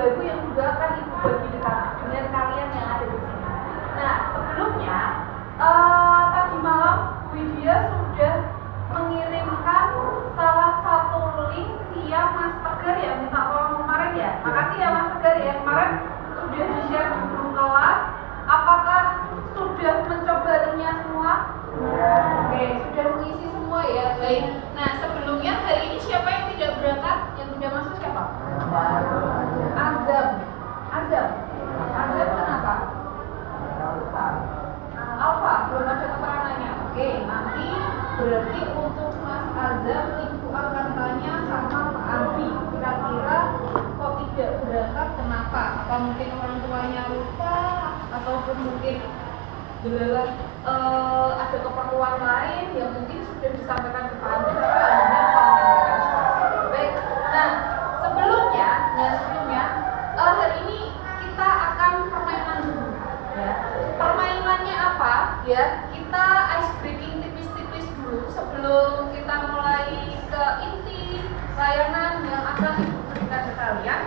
baru yang juga akan Ibu bagi dengan kalian yang ada di sini. Nah, sebelumnya tadi malam Widya sudah mengirimkan salah satu link via Mas Tegar ya, minta tolong kemarin ya. Makasih ya Mas Tegar ya, kemarin sudah di-share di grup kelas. Apakah sudah mencoba linknya semua? Oke, sudah mengisi semua ya. Baik. Nah, sebelumnya hari ini siapa yang tidak berangkat? Yang tidak masuk siapa? Azam. Azam kenapa? Alfa, belum ada keterangannya. Oke, nanti berarti untuk Mas Azam Ibu akan tanya sama Pak Abi. Kira-kira kok tidak berangkat kenapa? Apa mungkin orang tuanya lupa ataupun mungkin ada keperluan lain yang mungkin sudah disampaikan ke Pak Abi tapi akhirnya lupa menyampaikan. Baik. Nah, sebelumnya hari ini kita akan permainan dulu. Ya. Permainannya apa? Ya, kita ice breaking tipis-tipis dulu sebelum kita mulai ke inti layanan yang akan Ibu berikan ke kalian.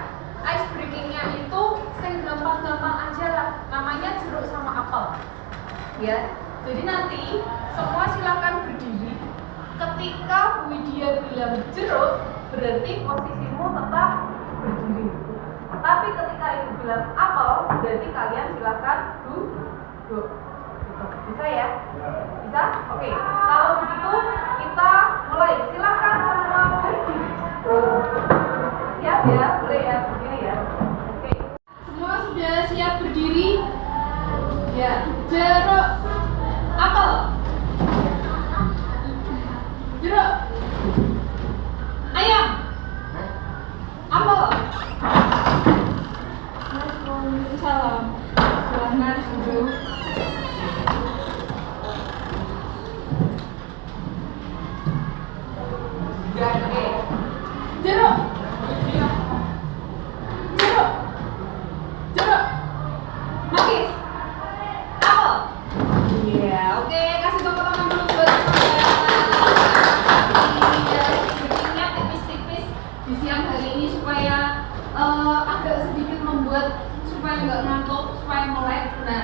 Ice breakingnya itu yang gampang-gampang aja lah. Namanya jeruk sama apel. Ya, jadi nanti semua silakan berdiri. Ketika Widya bilang jeruk, berarti posisimu tetap berdiri. Tapi ketika Ibu bilang apel, berarti kalian silakan duduk. Bisa ya? Bisa? Oke. Kalau begitu kita mulai. Silakan semua berdiri. Siap ya? Boleh ya? Begini ya. Oke. Semua sudah siap berdiri? Ya. Jeruk, apel. Jeruk, ayam, apel. Salam. Silakan duduk. Oke. Jeruk. Manggis. Apel. Iya, oke. Kasih tepuk tangan dulu buat bikinnya tipis-tipis di siang hari ini supaya agak sedikit membuat supaya nggak ngantuk, supaya melek. Nah,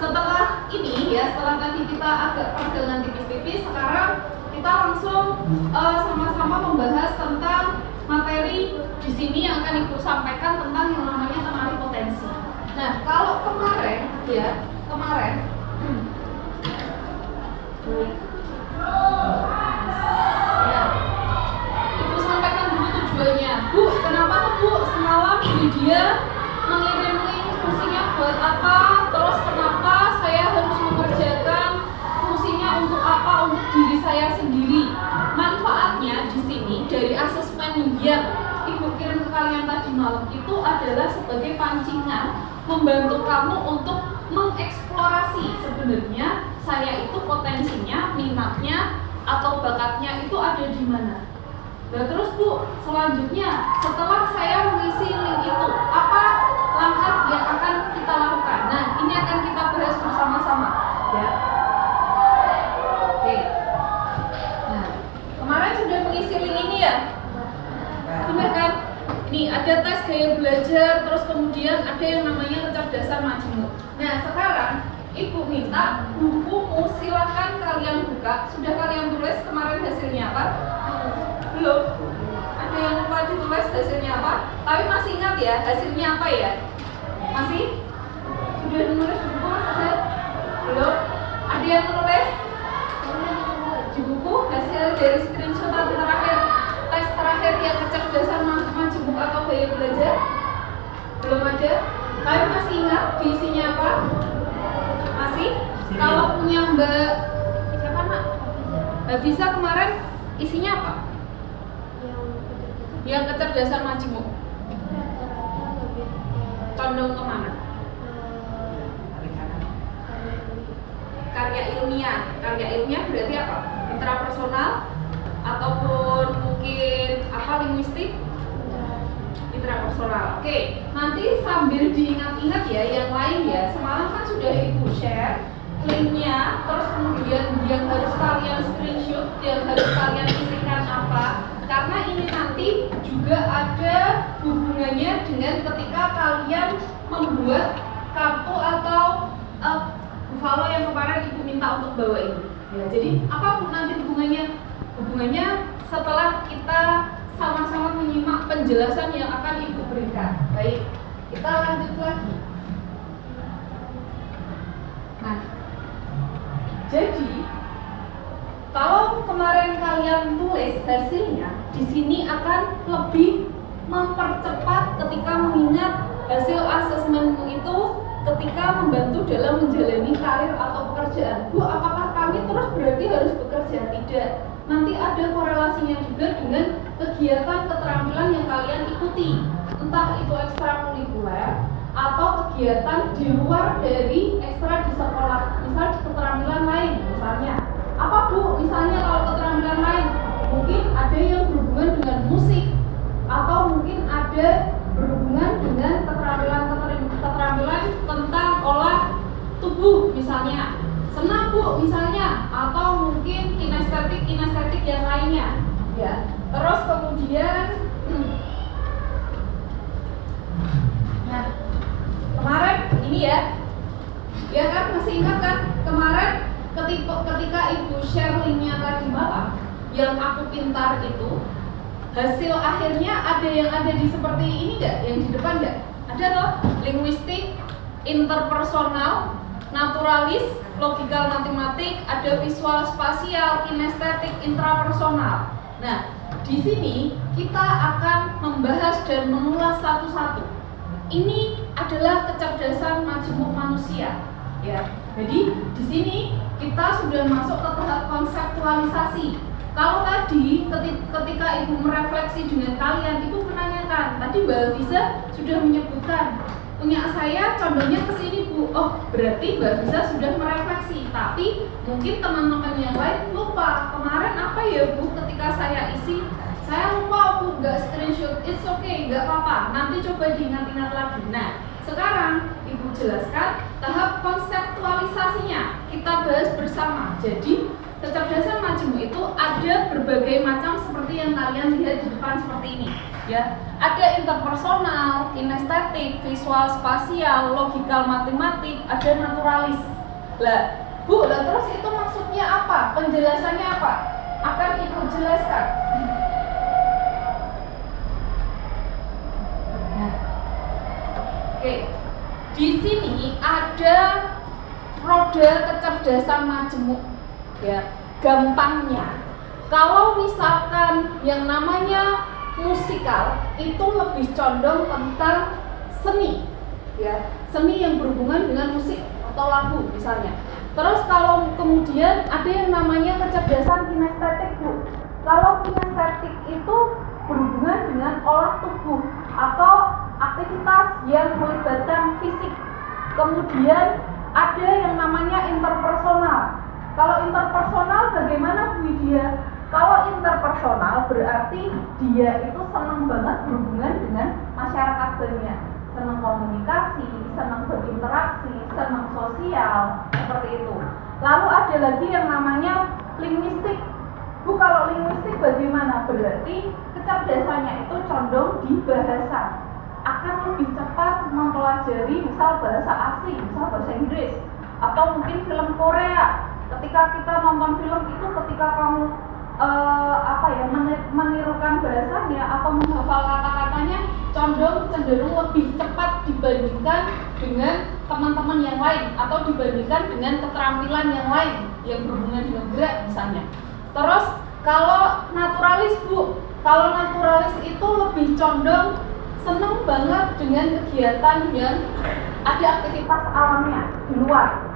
setelah ini ya, setelah tadi kita agak peregangan tipis-tipis, sekarang kita langsung sama-sama membahas tentang materi di sini yang akan Ibu sampaikan tentang yang namanya kenali potensi. Nah, kalau kemarin ya, Ibu sampaikan dulu tujuannya. Bu, kenapa tuh Bu semalam Widya mengirim link fungsinya buat apa? Terus kenapa saya harus mengerjakan fungsinya untuk apa? Untuk diri saya sendiri. Manfaatnya di sini dari asesmen yang Ibu kirim ke kalian tadi malam itu adalah sebagai pancingan membantu kamu untuk mengeksplorasi sebenarnya saya itu potensinya, minatnya atau bakatnya itu ada di mana. Nah terus Bu, selanjutnya setelah saya mengisi link itu, apa langkah yang akan kita lakukan? Nah ini akan kita bahas bersama-sama ya. Oke. Nah kemarin sudah mengisi link ini ya, benar kan? Ini ada tes gaya belajar, terus kemudian ada yang namanya kecerdasan majemuk. Nah sekarang Ibu minta bukumu silakan kalian buka. Sudah kalian tulis kemarin hasilnya apa? Belum? Ada yang lupa ditulis hasilnya apa? Tapi masih ingat ya hasilnya apa ya? Masih? Sudah menulis di buku Mas Azhar? Belum? Ada yang menulis? Di buku hasil dari screenshotan terakhir, tes terakhir yang kecerdasan majemuk atau gaya belajar? Belum ada? Tapi masih ingat diisinya apa? Masih? Kalau punya Mbak siapa Nak? Hafiza kemarin isinya apa? Yang kecerdasan majemuk. Condong kemana? Karya ilmiah. Karya ilmiah berarti apa? Intrapersonal ataupun mungkin apa linguistik? Intrapersonal. Oke, nanti sambil diingat-ingat ya yang lain ya. Semalam kan sudah Ibu share linknya, terus kemudian yang harus kalian screenshot, yang harus kalian isikan apa? Karena ini nanti juga ada hubungan hubungannya dengan ketika kalian membuat kartu atau buffalo yang kemarin ibu minta untuk bawa ini. Ya, jadi apa nanti hubungannya? Hubungannya setelah kita sama-sama menyimak penjelasan yang akan ibu berikan. Baik, kita lanjut lagi. Nah, jadi kalau kemarin kalian tulis hasilnya, di sini akan lebih mempercepat ketika mengingat hasil asesmenmu itu ketika membantu dalam menjalani karir atau pekerjaan. Bu, apakah kami terus berarti harus bekerja? Tidak. Nanti ada korelasinya juga dengan kegiatan keterampilan yang kalian ikuti. Entah itu ekstrakurikuler atau kegiatan di luar dari ekstra di sekolah. Misal keterampilan lain, misalnya. Apa Bu? Misalnya kalau keterampilan lain, mungkin ada yang berhubungan dengan musik, atau mungkin ada berhubungan dengan keterampilan tentang olah tubuh misalnya, senam Bu misalnya, atau mungkin kinestetik yang lainnya ya. Terus kemudian nah kemarin ini ya kan, masih ingat kan kemarin ketika ibu share linknya tadi malam yang aku pintar itu, hasil akhirnya ada yang ada di seperti ini enggak? Yang di depan enggak? Ada loh, linguistik, interpersonal, naturalis, logikal matematik, ada visual spasial, kinestetik, intrapersonal. Nah, di sini kita akan membahas dan mengulas satu-satu. Ini adalah kecerdasan majemuk manusia, ya. Jadi di sini kita sudah masuk ke tahap konseptualisasi. Kalau tadi ketika ibu merefleksi dengan kalian, ibu menanyakan, tadi Mbak Alfiza sudah menyebutkan punya saya condongnya ke sini Bu. Oh, berarti Mbak Alfiza sudah merefleksi, tapi mungkin teman-teman yang lain lupa. Kemarin apa ya Bu ketika saya isi? Saya lupa Bu, nggak screenshot. It's okay, nggak apa-apa. Nanti coba diingat-ingat lagi. Nah, sekarang ibu jelaskan tahap konseptualisasinya. Kita bahas bersama. Jadi kecerdasan majemuk itu ada berbagai macam seperti yang kalian lihat di depan seperti ini ya. Ada interpersonal, kinestetik, visual spasial, logikal matematik, ada naturalis. Lah, Bu, terus itu maksudnya apa? Penjelasannya apa? Akan ibu jelaskan. Oke. Di sini ada roda kecerdasan majemuk. Ya, gampangnya kalau misalkan yang namanya musikal itu lebih condong tentang seni ya, seni yang berhubungan dengan musik atau lagu misalnya. Terus kalau kemudian ada yang namanya kecerdasan kinestetik Bu. Kalau kinestetik itu berhubungan dengan olah tubuh atau aktivitas yang melibatkan fisik. Kemudian ada yang namanya interpersonal. Kalau interpersonal bagaimana Bu Widya? Kalau interpersonal berarti dia itu senang banget berhubungan dengan masyarakat banyak, senang komunikasi, senang berinteraksi, senang sosial, seperti itu. Lalu ada lagi yang namanya linguistik. Bu, kalau linguistik bagaimana? Berarti kecerdasannya itu condong di bahasa, akan lebih cepat mempelajari misal bahasa asing, misal bahasa Inggris, atau mungkin film Korea. Ketika kita nonton film itu, ketika kamu menirukan bahasanya atau menghafal kata-katanya, cenderung lebih cepat dibandingkan dengan teman-teman yang lain atau dibandingkan dengan keterampilan yang lain yang berhubungan dengan gerak misalnya. Terus kalau naturalis Bu, kalau naturalis itu lebih condong seneng banget dengan kegiatan yang ada aktivitas alamnya di luar.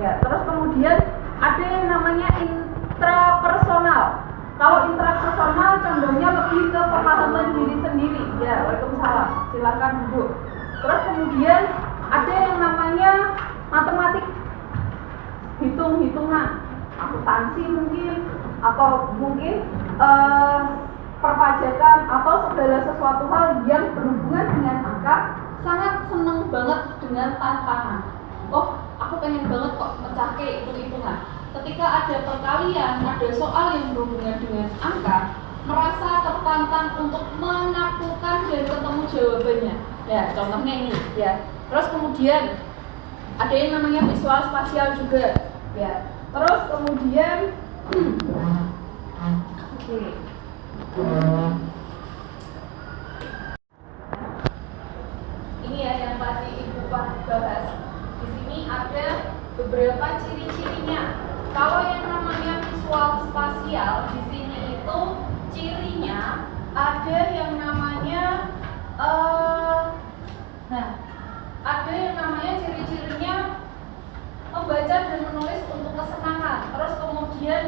Ya, terus kemudian ada yang namanya intrapersonal. Kalau intrapersonal condongnya lebih ke pemahaman diri sendiri. Ya, waalaikumsalam. Silakan duduk. Terus kemudian ada yang namanya matematik, hitung-hitungan, akuntansi mungkin, atau mungkin perpajakan atau segala sesuatu hal yang berhubungan dengan angka. Sangat seneng banget dengan tantangan. Oh, aku pengen banget kok mecahke hitung-hitungan. Ketika ada perkalian, ada soal yang berhubungan dengan angka, merasa tertantang untuk menaklukkan dan ketemu jawabannya. Ya, contohnya ini ya. Terus kemudian ada yang namanya visual spasial juga ya. Terus kemudian ini ya yang tadi Ibu bahas. Di sini ada beberapa ciri-cirinya. Kalau yang namanya visual spasial di sini itu cirinya ada yang namanya ada yang namanya ciri-cirinya membaca dan menulis untuk kesenangan. Terus kemudian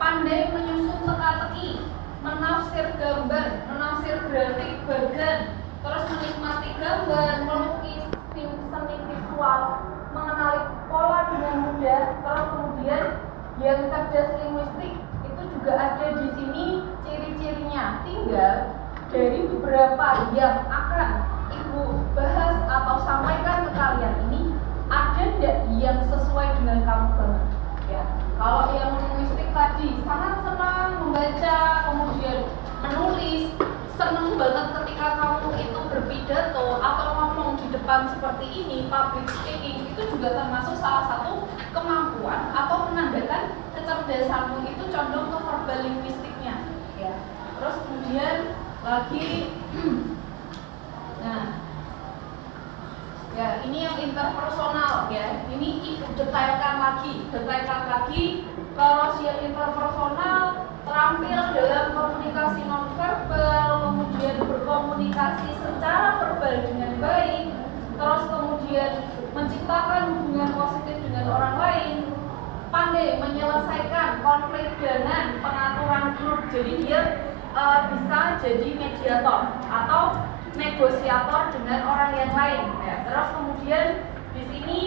pandai menyusun teka-teki, menafsir gambar, menafsir grafik, bagan, terus menikmati gambar, melukis, seni visual, mengenali pola dengan mudah. Terus kemudian yang cerdas linguistik itu juga ada di sini ciri-cirinya. Tinggal dari beberapa yang akan Ibu bahas atau sampaikan ke kalian ini, ada tidak yang sesuai dengan kamu banget ya. Kalau yang linguistik tadi sangat senang membaca, kemudian menulis, senang banget ketika kamu itu berpidato atau ngomong di depan seperti ini, public speaking, itu juga termasuk salah satu kemampuan atau menandakan kecerdasanmu itu condong ke verbal linguistiknya ya. Terus kemudian lagi ya, ini yang interpersonal ya. Ini Ibu detailkan lagi. Kalau yang interpersonal terampil dalam komunikasi nonverbal, kemudian berkomunikasi secara verbal dengan baik, terus kemudian menciptakan hubungan positif dengan orang lain, pandai menyelesaikan konflik dengan pengaturan grup. Jadi dia bisa jadi mediator atau negosiator dengan orang yang lain ya. Terus kemudian di sini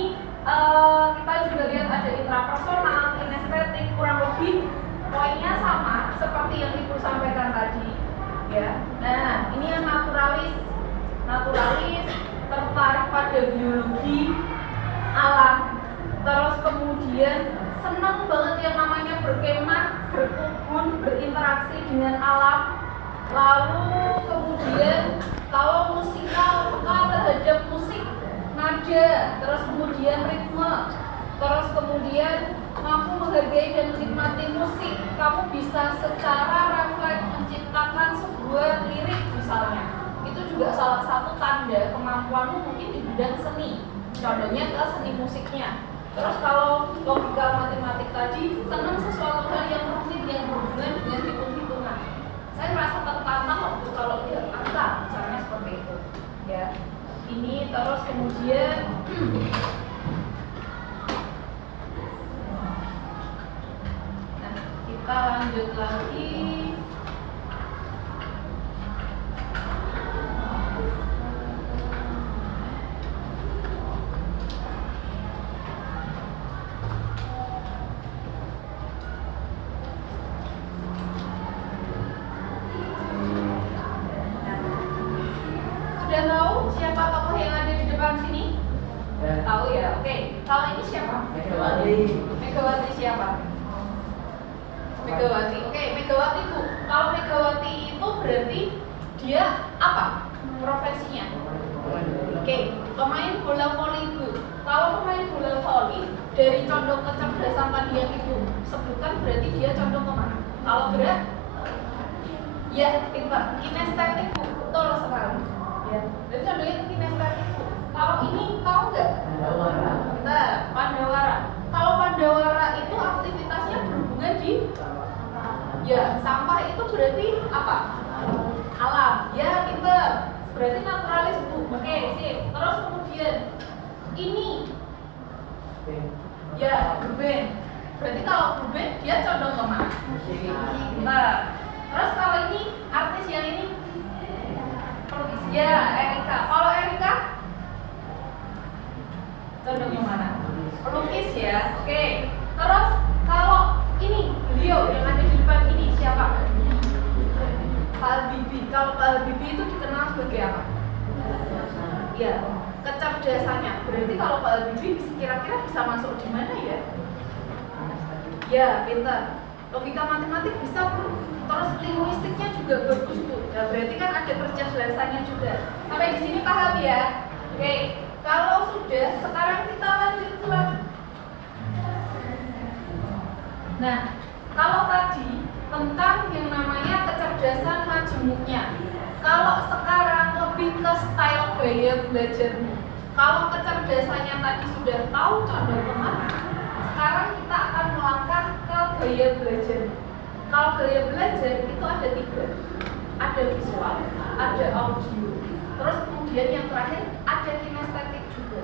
kita juga lihat ada intrapersonal, kinestetik, kurang lebih poinnya sama seperti yang Ibu sampaikan tadi ya. Nah, ini yang naturalis tertarik pada biologi alam. Terus kemudian senang banget yang namanya berkemah, berkebun, berinteraksi dengan alam. Lalu kemudian kalau musikal, peka terhadap musik, nada, terus kemudian ritme, terus kemudian mampu menghargai dan menikmati musik. Kamu bisa secara refleks menciptakan sebuah lirik misalnya. Itu juga salah satu tanda kemampuanmu mungkin di bidang seni. Contohnya ke seni musiknya. Terus kalau logika matematik tadi, senang sesuatu hal yang rumit yang berhubungan dengan hitung-hitungan. Saya merasa tertantang waktu kalau lihat angka, misalnya seperti itu. Ya, ini terus kemudian kita lanjut lagi. Tahu ya, oke. Kalau ini siapa? Megawati siapa? Megawati. Oke, Megawati Bu. Kalau Megawati itu berarti dia apa? Profesinya? Oke, pemain bola voli Bu. Kalau pemain bola voli dari condong kecerdasan tadi yang Ibu sebutkan berarti dia condong kemana? Kalau gerak? Ya, pintar. Kinestetik Bu. Betul sekali. Ya. Jadi condongnya ke kinestetik Bu. Kalau ini tahu nggak? Nah, Pandawara. Kalau Pandawara itu aktivitasnya berhubungan di ya, sampah itu berarti apa? Alam. Ya, pintar. Berarti naturalis Bu. Oke, sip. Terus kemudian ini ya, Ruben. Berarti kalau Ruben dia condong kemana? Nah, terus kalau ini artis yang ini pelukis. Ya, Erika. Kalau Erika condong kemana? Pelukis ya. Oke. Terus kalau ini beliau yang ada di depan ini siapa? Pak Habibie. Kalau Pak Habibie itu dikenal sebagai apa? Ya, kecerdasannya. Berarti kalau Pak Habibie kira-kira bisa masuk di mana ya? Ya, pintar. logika matematik bisa Bu, terus linguistiknya juga bagus Bu. Ya berarti kan ada percerdasannya juga. Sampai di sini paham ya? Oke, kalau sudah, sekarang kita lanjut ke nah, kalau tadi tentang yang namanya kecerdasan majemuknya. Kalau sekarang lebih ke style gaya belajarmu. Kalau kecerdasannya tadi sudah tahu condong kemana, sekarang kita akan melangkah ke gaya belajar. Kalau gaya belajar itu ada 3, ada visual, ada audio, terus kemudian yang terakhir ada kinestetik juga.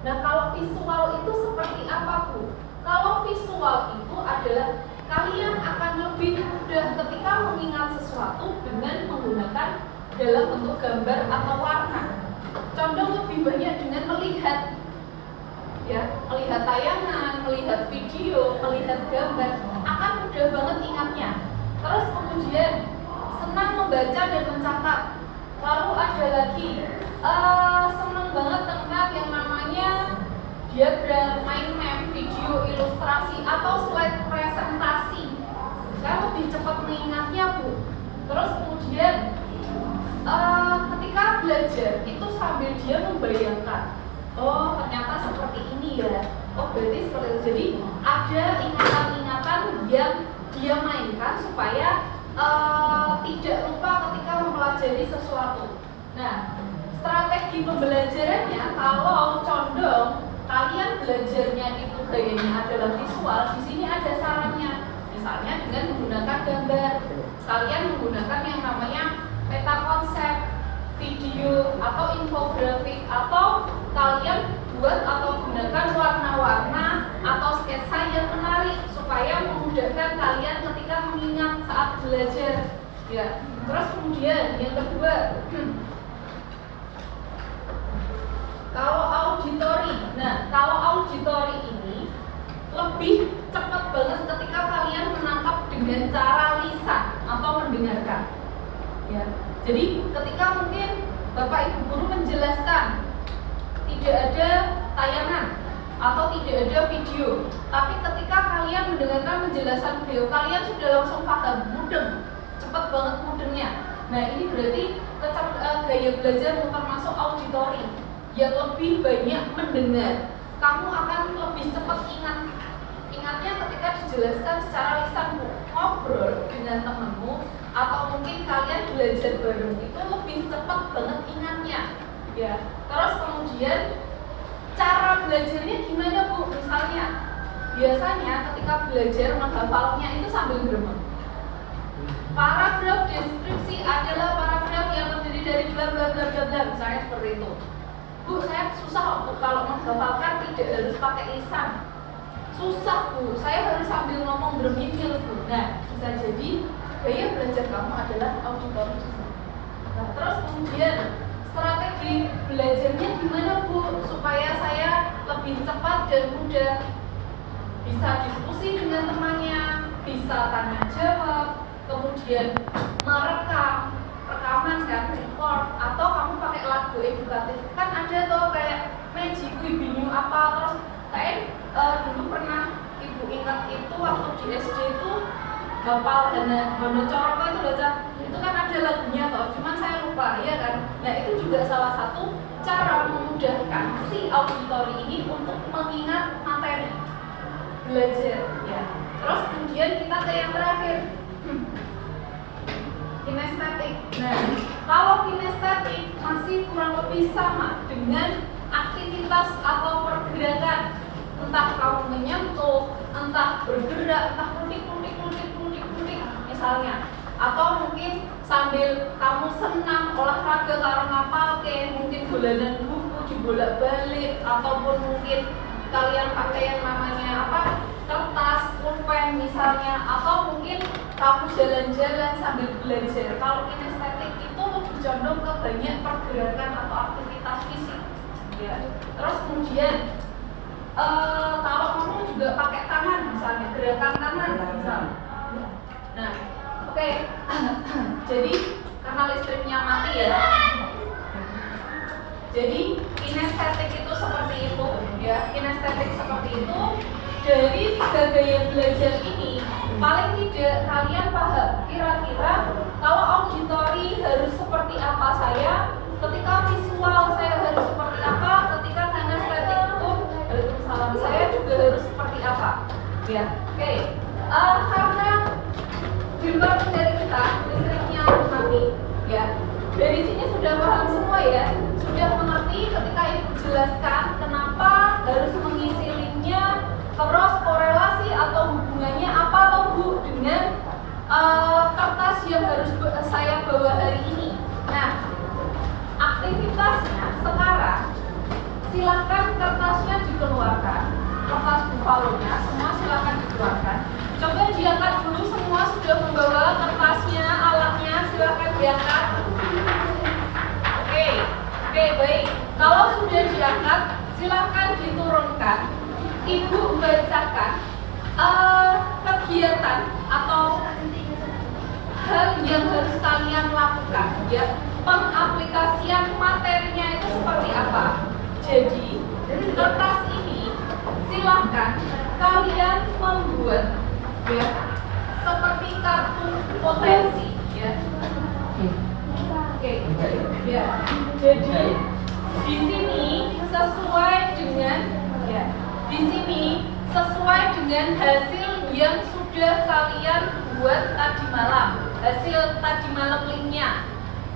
Nah kalau visual itu seperti apa Bu? Kalau visual itu adalah kalian akan lebih mudah ketika mengingat sesuatu dengan menggunakan dalam bentuk gambar atau warna. Condong lebih banyak dengan melihat, ya, melihat tayangan, melihat video, melihat gambar, akan mudah banget ingatnya. Terus kemudian senang membaca dan mencatat. Lalu ada lagi senang banget tentang yang namanya diagram, mind map, video, ilustrasi atau slide presentasi. Saya lebih cepat mengingatnya Bu. Terus kemudian ketika belajar itu sambil dia membayangkan, oh ternyata seperti ini ya, oh berarti seperti itu. Jadi ada ingatan-ingatan yang dia mainkan supaya tidak lupa ketika mempelajari sesuatu. Nah, strategi pembelajarannya kalau condong kalian belajarnya itu gayanya adalah visual, di sini ada sarannya. Misalnya dengan menggunakan gambar, kalian menggunakan yang namanya peta konsep, video atau infografik, atau kalian buat atau gunakan warna-warna atau sketsa yang menarik supaya memudahkan kalian ketika mengingat saat belajar. Ya. Terus kemudian yang kedua, kalau auditori. Nah, kalau auditori ini lebih cepat banget ketika kalian menangkap dengan cara lisan atau mendengarkan. Ya. Jadi ketika mungkin Bapak Ibu guru menjelaskan, tidak ada tayangan atau tidak ada video, tapi ketika kalian mendengarkan penjelasan beliau, kalian sudah langsung paham, mudeng, cepat banget mudengnya. Nah ini berarti gaya belajar termasuk auditori yang lebih banyak mendengar. Kamu akan lebih cepat ingatnya ketika dijelaskan secara lisan. Ngobrol dengan temanmu atau mungkin kalian belajar bareng itu lebih cepat banget ingatnya. Ya. Terus kemudian cara belajarnya gimana Bu? Misalnya biasanya ketika belajar menghafalnya itu sambil gremeng. Paragraf deskripsi adalah paragraf yang terdiri dari bla bla bla bla bla, misalnya seperti itu. Bu, saya susah Bu kalau menghafalkan tidak harus pakai lisan. Susah Bu, saya harus sambil ngomong bermimil Bu. Nah, bisa jadi gaya belajar kamu adalah auditori. Nah, terus kemudian strategi belajarnya gimana Bu supaya saya lebih cepat dan mudah, bisa diskusi dengan temannya, bisa tanya jawab, kemudian rekaman kan, record, atau kamu pakai lagu edukatif. Kan ada tuh kayak Magic Wibinyu apa, terus kayak dulu pernah Ibu ingat itu waktu di SD itu Gapal dan Bono Coroko itu loh Cak. Itu kan ada lagunya toh, cuman saya lupa ya kan. Nah itu juga salah satu cara memudahkan si auditori ini untuk mengingat materi belajar ya. Terus kemudian kita ke yang terakhir, kinestetik. Nah kalau kinestetik masih kurang lebih sama dengan aktivitas atau pergerakan, entah kamu menyentuh, entah bergerak, entah kulik misalnya, atau mungkin sambil kamu senang olahraga karo ngapalke, mungkin bulanan buku dibolak-balik, ataupun mungkin kalian pakai yang namanya apa, kertas, pulpen misalnya, atau mungkin kamu jalan-jalan sambil belajar. Kalau kinestetik itu lebih condong ke banyak pergerakan atau aktivitas fisik ya. Terus kemudian kalau kamu juga pakai tangan misalnya, gerakan tangan misalnya. Nah, oke. Jadi karena listriknya mati ya. Jadi kinestetik itu seperti itu ya, kinestetik seperti itu. Dari 3 gaya belajar ini paling tidak kalian paham kira-kira kalau auditori harus seperti apa saya, ketika visual saya harus seperti apa, ketika kinestetik itu Waalaikumsalam saya juga harus seperti apa. Ya, oke. Karena di luar dari kita listriknya nanti, ya dari sini sudah paham semua ya, sudah mengerti ketika ibu jelaskan kenapa harus mengisi linknya, terus korelasi atau hubungannya apa atau bu dengan kertas yang harus saya bawa hari ini. Nah, aktivitasnya sekarang silakan kertasnya dikeluarkan, kertas bufalonya semua silakan dikeluarkan. Coba diangkat dulu, semua sudah membawa kertasnya, alatnya, silakan diangkat. Oke, baik. Kalau sudah diangkat, silakan diturunkan. Ibu membacakan kegiatan atau hal yang harus kalian lakukan, ya. Pengaplikasian materinya itu seperti apa. Jadi, kertas ini silakan kalian membuat, ya, seperti kartu potensi, ya. Oke, ya. Jadi di sini sesuai dengan, ya, di sini sesuai dengan hasil yang sudah kalian buat tadi malam, hasil tadi malam linknya.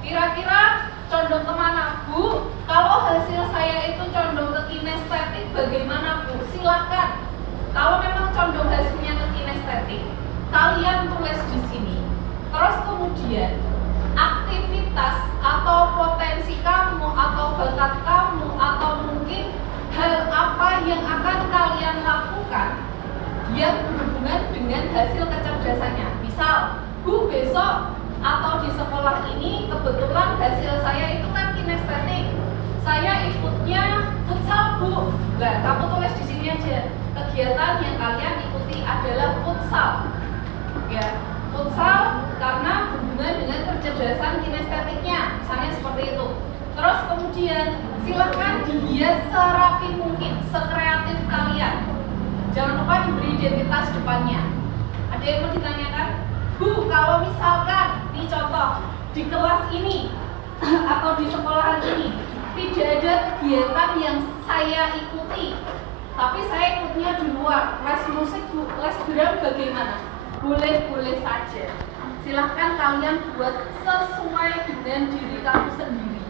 Kira-kira condong kemana, Bu? Kalau hasil saya itu condong ke kinestetik, bagaimana, Bu? Silakan. Kalau memang condong hasilnya ke kinestetik, kalian tulis di sini. Terus kemudian aktivitas atau potensi kamu atau bakat kamu atau mungkin hal apa yang akan kalian lakukan yang berhubungan dengan hasil kecerdasannya. Misal, Bu, besok atau di sekolah ini kebetulan hasil saya itu kan kinestetik, saya ikutnya futsal, Bu. Nah, kamu tulis di sini aja. Kegiatan yang kalian ikuti adalah futsal, ya, futsal karena berhubungan dengan kecerdasan kinestetiknya, misalnya seperti itu. Terus kemudian silakan dihias serapi mungkin, sekreatif kalian. Jangan lupa diberi identitas depannya. Ada yang mau ditanyakan? Bu, kalau misalkan, ini contoh, di kelas ini atau di sekolahan ini tidak ada kegiatan yang saya ikuti, tapi saya ikutnya di luar, les musik, les drum, bagaimana? Boleh-boleh saja. Silahkan kalian buat sesuai dengan diri kamu sendiri,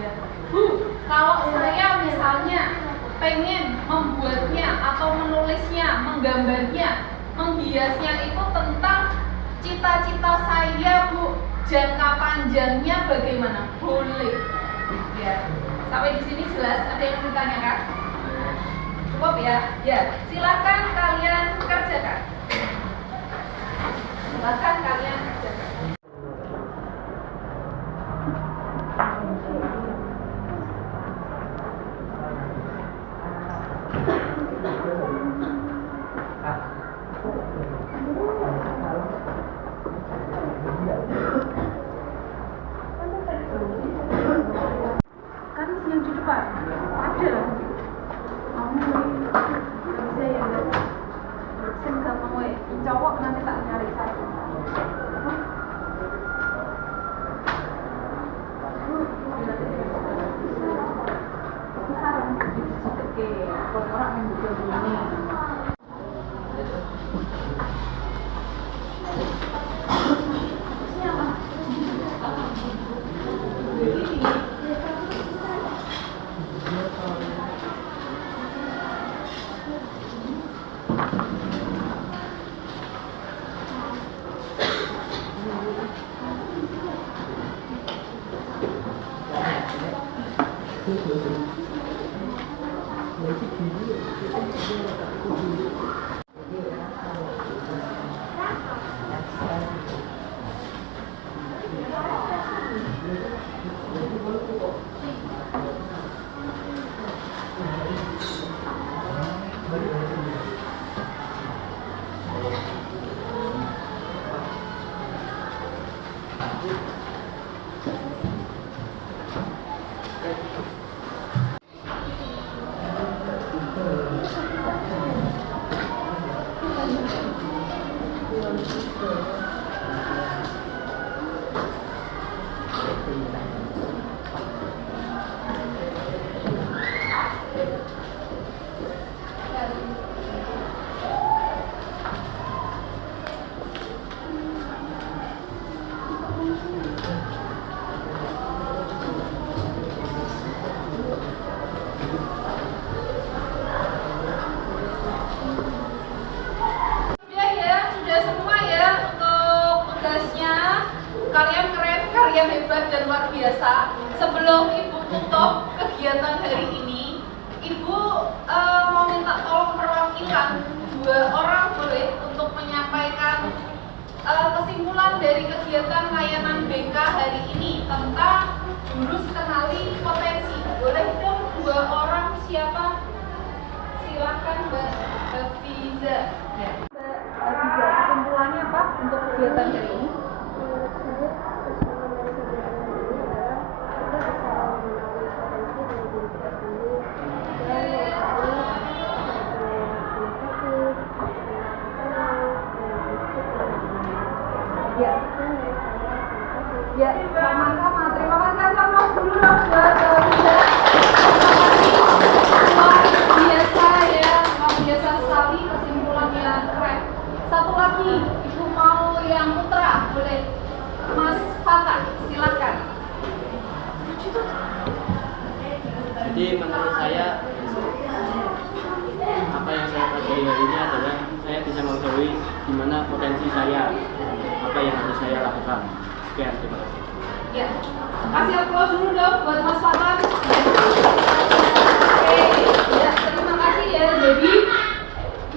ya. Bu, kalau saya misalnya pengen membuatnya atau menulisnya, menggambarnya, menghiasnya itu tentang cita-cita saya, Bu, jangka panjangnya bagaimana? Boleh, ya. Sampai di sini jelas? Ada yang ditanyakan? Cukup ya? Ya, silakan kalian kerjakan. Silakan kalian kerjakan. Kan yang di depan ada. Bisa ya, sen gampang we. Cowok nanti tak nyari satu. Sarang oke, orang yang butuh ini. Ibu mau minta tolong perwakilan 2 orang boleh untuk menyampaikan kesimpulan dari kegiatan layanan BK hari ini tentang jurus kenali potensi. Boleh dong 2 orang, siapa? Silakan Mbak Hafiza. Ya. Mbak Hafiza, kesimpulannya apa untuk kegiatan hari ini? Ya, sama-sama. Terima kasih. Sama dulu dong buat Hafiza. Terima kasih. Luar biasa ya, luar biasa sekali kesimpulannya, keren. Satu lagi, Ibu mau yang putra, boleh. Mas Fatah, silakan. Jadi menurut saya apa yang saya pelajari hari ini adalah saya bisa mengetahui di mana potensi saya, apa yang harus saya lakukan. Sekian, terima kasih. Ya, kasih aplaus dulu dong buat Mas Fatah. Oke, ya terima kasih ya. Jadi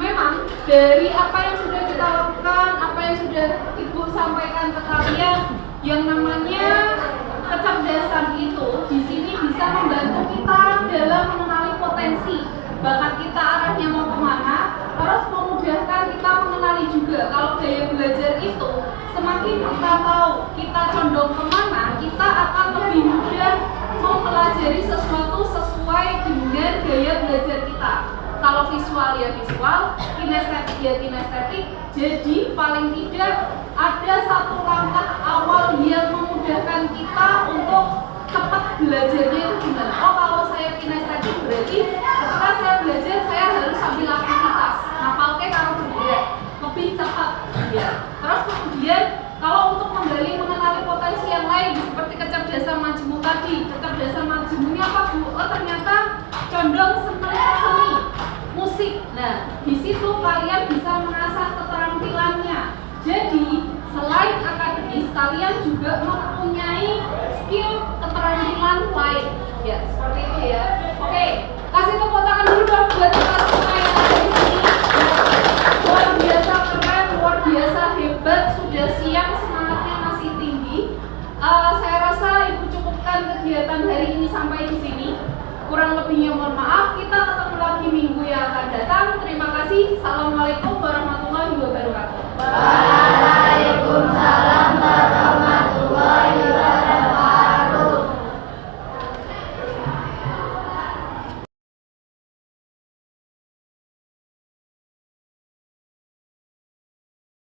memang dari apa yang sudah kita lakukan, apa yang sudah Ibu sampaikan ke kalian, yang namanya kecerdasan itu di sini bisa membantu kita dalam mengenali potensi, bakat kita arahnya mau kemana, terus memudahkan kita mengenali juga kalau gaya belajar itu semakin kita tahu kita condong kemana, kita akan lebih mudah mempelajari sesuatu sesuai dengan gaya belajar kita. Kalau visual ya visual, kinestetik ya kinestetik. Jadi paling tidak ada satu langkah awal yang memudahkan kita untuk cepat belajarnya itu gimana. Oh, kalau saya kinestetik berarti ketika saya belajar saya harus sambil aktivitas. Ngapalke kalau bergerak lebih cepat ya. Terus kemudian kalau untuk menggali mengenali potensi yang lain seperti kecerdasan majemuk tadi, kecerdasan majemuknya apa Bu? Oh, ternyata condong seni, musik. Nah, di situ kalian bisa mengasah keterampilannya. Jadi, selain akademis, kalian juga mempunyai skill keterampilan lain. Ya, seperti itu ya. Oke, kasih tepuk tangan dulu dong buat kita semua yang ada di sini. Luar biasa keren, luar biasa hebat, sudah siap, semangatnya masih tinggi. Saya rasa Ibu cukupkan kegiatan hari ini sampai di sini. Kurang lebihnya mohon maaf, kita ketemu lagi minggu yang akan datang. Terima kasih. Assalamualaikum warahmatullahi wabarakatuh. Bye.